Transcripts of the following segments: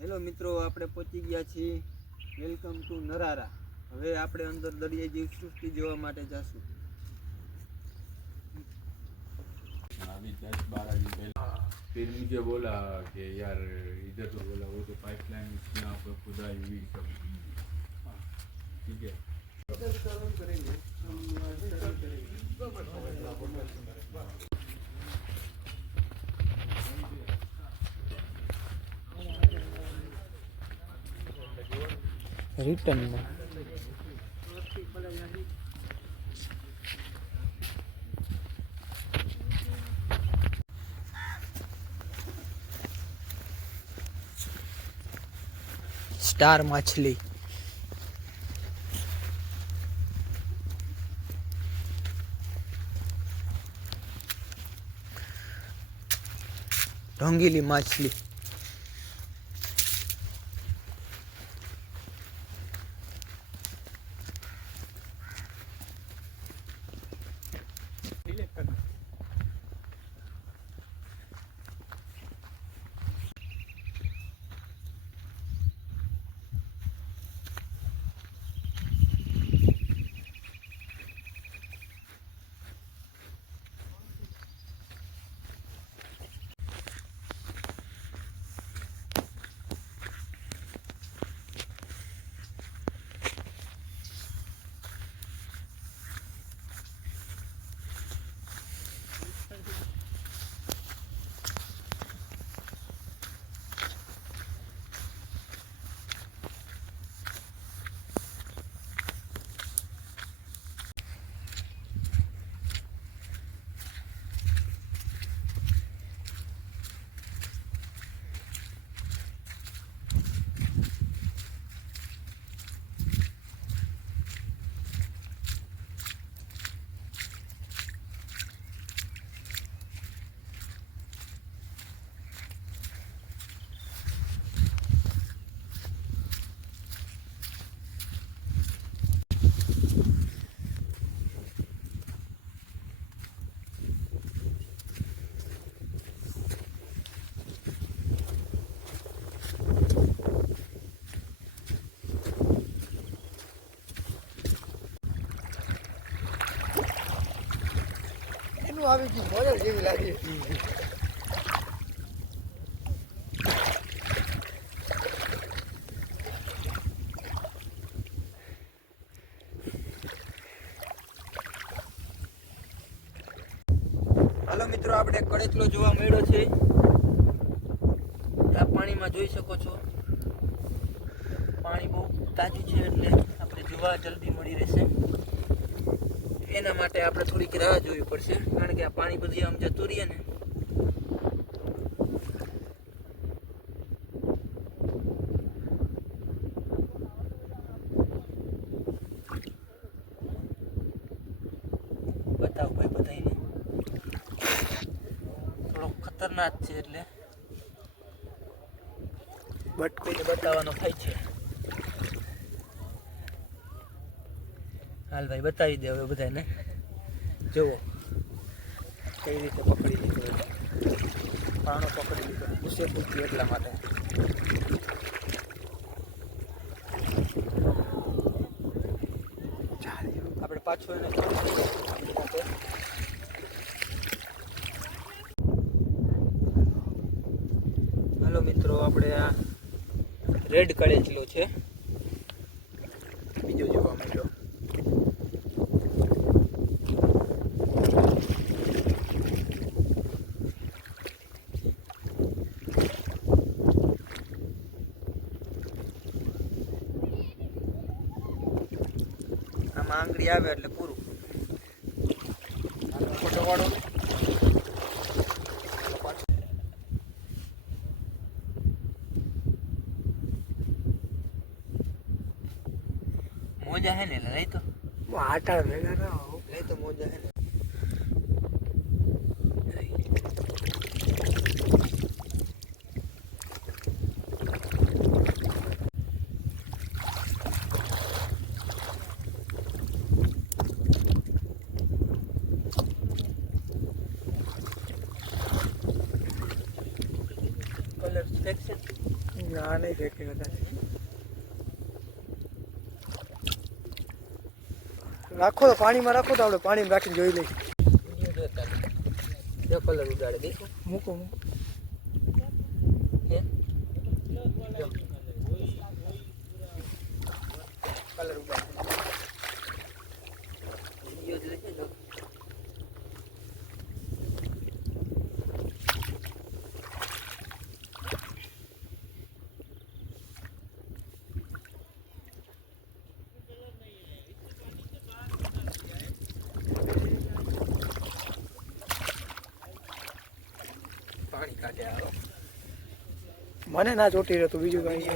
Hello મિત્રો આપણે પહોંચી ગયા છીએ વેલકમ ટુ નરારા હવે આપણે અંદર દરિયાઈ જીવ સૃષ્ટિ જોવા માટે જશું अभी दस बारह दिन पहले फिर मुझे बोला कि यार इधर तो बोला वो तो पाइपलाइन यहाँ पर खुदाई हुई सब हाँ, ठीक है રિટર્નમાં સ્ટાર માછલી ઢોંગીલી માછલી એનું આવી ગયું મોડલ જેવી લાગી હાલો મિત્રો, આપણે કડેચલો જોવા મળ્યો છે. આ પાણીમાં જોઈ શકો છો. પાણી બહુ તાજું છે એટલે આપણે જોવા જલ્દી મળી રહેશે. એના માટે આપણે થોડીક રાહ જોવી પડશે કારણ કે આ પાણી બધી આમ જતું રહીએ ને. બતાવ ભાઈ બધાને થોડો ખતરનાક છે એટલે. બટ કોઈને બતાવવાનો થાય છે. હાલ ભાઈ બતાવી દે હવે બધાને. જુઓ. કઈ રીતે પકડી લીધો પાણો પકડી લીધો. ગુસ્સે પૂછ્યું એટલા માટે. આપણે પાછું એને હાલો મિત્રો, આપણે આ રેડ કળેચલો છે બીજો જોવા મળ્યો આમાં આવે એટલે પૂરું. મોજા હે ને લઈ તો? આટા લઈ તો મોજા હે ને કલર ફેક છે ના આ નહીં ફેંકે કદાચ રાખો તો પાણીમાં રાખો તો આપણે પાણીમાં રાખીને જોઈ લઈએ. કલર ઉડાડે દેખો. મૂકો મૂકો. કલર ઉડાડે મને ના ચોટી રહેતું બીજું કાંઈ છે.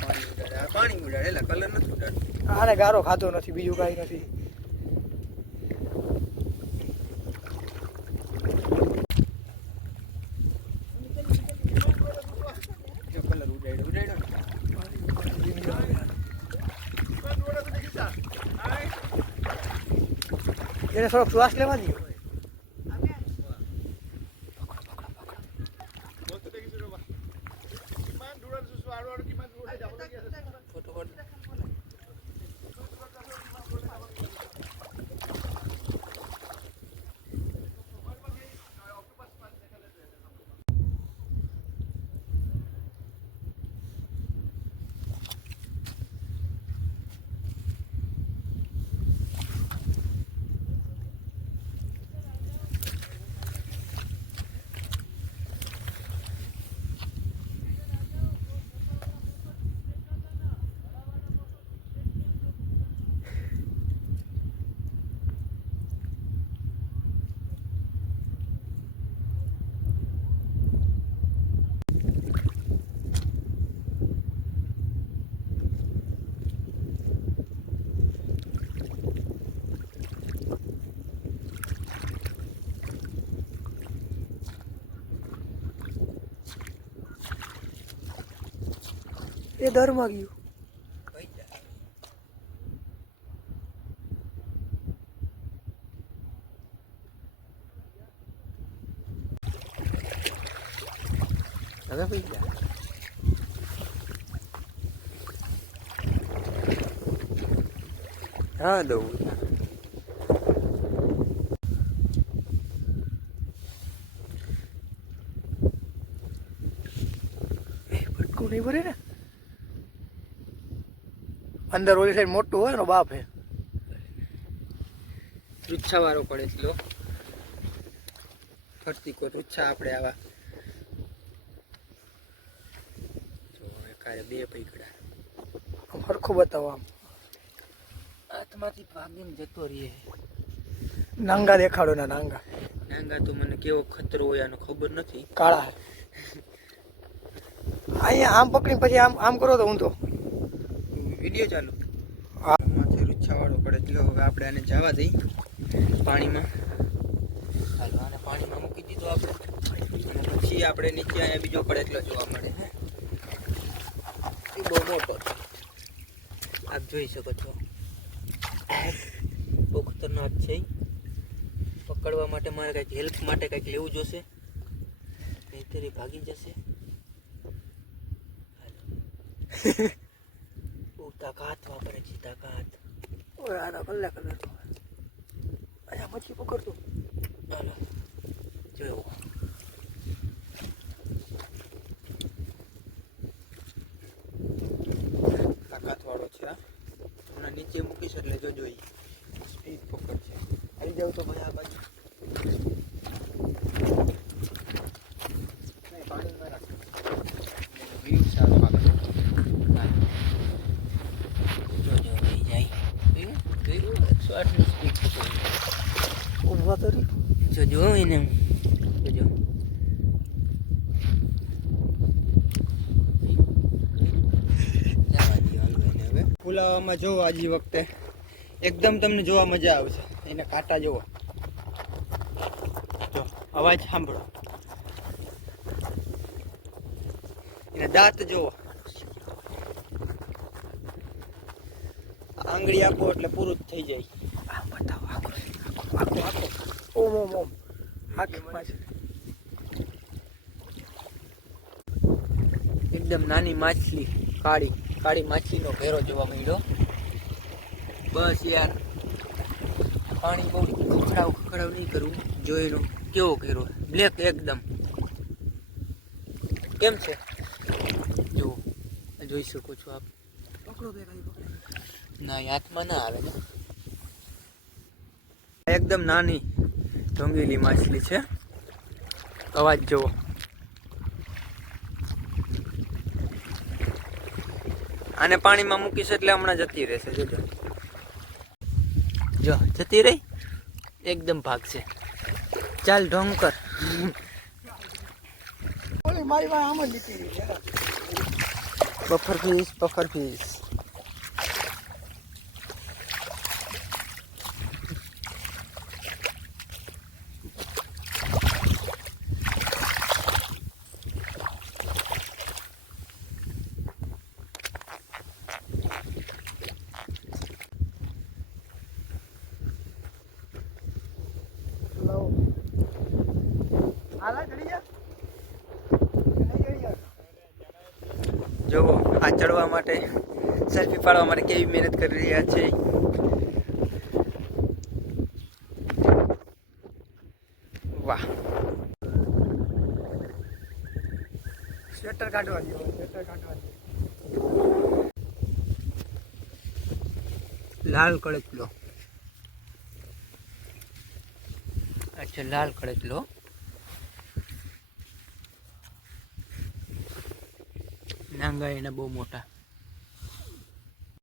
પાણી ઉડાડે. પાણી ઉડાડે એટલે કલર નથી ઉડાડતો. આને ગારો ખાતો નથી બીજું કાંઈ નથી. એને થોડોક શ્વાસ લેવા દો એ દરમાં ગયું. હવે કઈ ગયા. હા દઉં. ભટકું નહીં ભરે ને? અંદર ઓલી સાઈડ મોટું હોય એનો બાપ હે. રૂચ્છા વાળો પડે છે લો. ફરતી કોઈ રૂચ્છા આપણે આવા. જો બે પૈકડા. હરખું બતાવો આમ. હાથમાંથી ભાગીને જતો રહીએ. નાંગા દેખાડો ના નાંગા. નાંગા તો મને કેવો ખતરો હોય આનો ખબર નથી. કાળા અહીંયા આમ પકડીને પછી આમ આમ કરો તો હું તો વીડિયો ચાલુ. માથે રુચ્છા પડે છે હવે આપણે આને જવા દઈ પાણીમાં. ચાલો, આને પાણીમાં મૂકી દીધો આપણે. પછી આપણે નીચે અહીંયા બીજો પડે એટલો જોવા મળે એ બહુ મોટો આપ જોઈ શકો છો. બહુ ખતરનાક છે પકડવા માટે મારે કંઈક હેલ્પ માટે કંઈક લેવું જોશે. નહીંતર એ ભાગી જશે. તાકાત વાપરે છે તાકાત ઓય આનો કલાક કલાક અહીંયા મચ્છી પકડતો હાલો જોયો તાકાત છે હમણાં નીચે મૂકીશ એટલે જોજો જોઈએ સ્પીડ પકડ છે આવી જાવ તો ભાઈ આ બાજુ નહીં, પાણીમાં રાખ. વ્યૂ સારો આવે હા. જોજો લઈ જાય જોયું જોયું એકસો આઠની સ્પીડ પકડી ઊભા કરી હાલો એને હવે ફુલાવામાં જોવો આજી વખતે એકદમ તમને જોવા મજા આવશે એને કાંટા જોવો જો અવાજ સાંભળો એને દાંત જોવો આંગળી આપો એટલે પૂરું જ થઈ જાય આ બતાવો આખો આખો આખો ઓમ ઓમ ઓમ આખી પાછી એકદમ નાની માછલી કાળી કાળી માછલીનો ઘેરો જોવા મળ્યો. બસ યાર પાણી બહુ ખખડાવ ખખડાવ નહીં કરવું જોયેલું કેવો ઘેરો બ્લેક એકદમ. કેમ છે? જુઓ જોઈ શકો છો આપ. પકડો તો પકડો. ના હાથમાં ના આવે ને. એકદમ નાની ઢોંગેલી માછલી છે. અવાજ જુઓ. આને પાણીમાં મૂકીશ એટલે હમણાં જતી રહેશે જોજો. જો જતી રહી? એકદમ ભાગશે ચાલ ઢોંગ કર. બફર ફીસ બફર ફીસ જુઓ આ ચડવા માટે સેલ્ફી પાડવા માટે કેવી મહેનત કરી રહ્યા છે. વાહ. સ્વેટર કાઢવા દો સ્વેટર કાઢવા દો. લાલ કળકલો અચ્છા લાલ કળકલો નાંગા એના બહુ મોટા.